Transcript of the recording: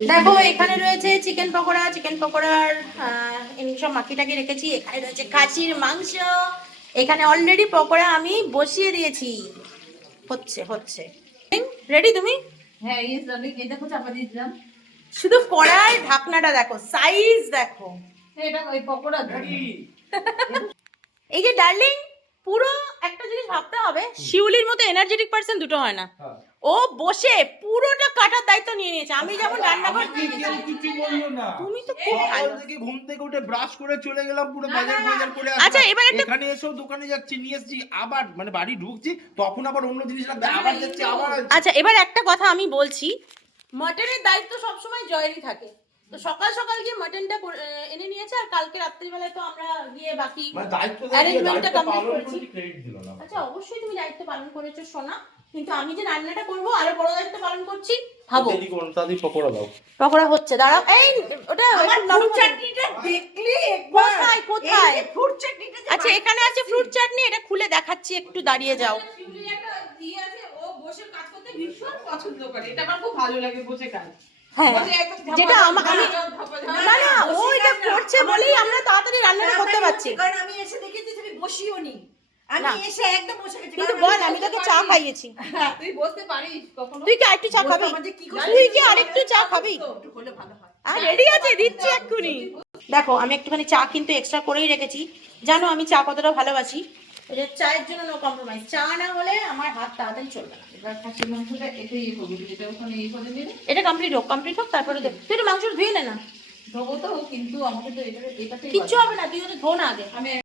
দেখো এখানে রয়েছে চিকেন পকোড়া, চিকেন পকোড়ার এমনি সব মাখিটাকে রেখেছি। এখানে রয়েছে খাসির মাংস। এখানে অলরেডি পকোড়া আমি বসিয়ে দিয়েছি, হচ্ছে হচ্ছে। রেডি তুমি? হ্যাঁ, ইয়েস ডার্লিং, এই দেখো চাপা দিয়ে দিলাম। শুধু কড়াই ঢাকনাটা দেখো, সাইজ দেখো। এটা ওই পকোড়া এই যে ডার্লিং, পুরো একটা জিনিস ভাবতে হবে, শিউলির মতো এনার্জেটিক পার্সন দুটো হয় না। ও বসে পুরোটা কাটার দায়িত্ব নিয়ে নিয়েছে। আমি যেমন রান্নাঘর তুমি তো খুব ভালো। ঘুম থেকে উঠে ব্রাশ করে চলে গেলাম, পুরো বাজার বাজার করে আচ্ছা এবার একটা এখানে এসেও দোকানে যাচ্ছি, নিয়ে এসেছি, আবার মানে বাড়ি ঢুকছি, তখন আবার অন্য জিনিস লাগবে, আবার যাচ্ছি, আবার আচ্ছা এবার একটা কথা আমি বলছি, মাটনের দায়িত্ব সবসময় জয়েরই থাকে। তো সকাল সকাল গিয়ে মাটনটা এনে নিয়েছে, আর কালকে রাত্রিবেলায় তো আমরা গিয়ে বাকি মানে দায়িত্ব অ্যারেঞ্জমেন্টটা কমপ্লিট করেছি। ক্রেডিট দিল না। আচ্ছা অবশ্যই তুমি দায়িত্ব পালন করেছো সোনা, কিন্তু আমি যে রান্নাটা করব আরো বড় দায়িত্ব পালন করছি। ভাবো দেরি করুন, তাড়াতাড়ি পকোড়া দাও। পকোড়া হচ্ছে, দাঁড়াও। এই ওটা আমার নরম ফ্রুট করে- চাটনিটা দেখলি একবার? কোথায় কোথায়? এই যে ফ্রুট চাটনিটা যে আচ্ছা এখানে আছে ফ্রুট চাটনি, এটা খুলে দেখাচ্ছি, একটু দাঁড়িয়ে যাও। শিউলি একটা দিয়ে আছে, ও বসে কাজ করতে ভীষণ পছন্দ করে। এটা আমার খুব ভালো লাগে বসে কাজ। হ্যাঁ বসে একদম ঝাপা যেটা ঝাপা আমি ঝাপা ঝাপা। না না ও এটা করছে বলেই আমরা তাড়াতাড়ি রান্নাটা করতে পারছি। কারণ আমি এসে দেখেছি তুমি বসিও নি, আমি না। এসে একদম বসে গেছি। কিন্তু কারণ বল, আমি তোকে চা খাইয়েছি। তুই বসতে পারিস কখনো? তুই কি আরেকটু চা খাবি? আমাদের কি করে তুই কি আরেকটু চা খাবি? একটু হলে ভালো হয়। আর রেডি আছে, দিচ্ছি এক্ষুনি। দেখো আমি একটুখানি চা কিন্তু এক্সট্রা করেই রেখেছি, জানো আমি চা কতটা ভালোবাসি। ওই যে চায়ের জন্য নো কম্প্রোমাইজ, চা না হলে আমার হাত তাড়াতাড়ি চলবে না। এবার খাসির মাংসটা এতে ইয়ে করবি, যেটা ওখানে ইয়ে করে দিলে এটা কমপ্লিট হোক তারপরে দেখ। তুই একটু মাংস ধুয়ে নে না। ধোবো তো, কিন্তু আমাকে তো এটাতেই কিচ্ছু হবে না, তুই ওটা ধো না আগে। আমি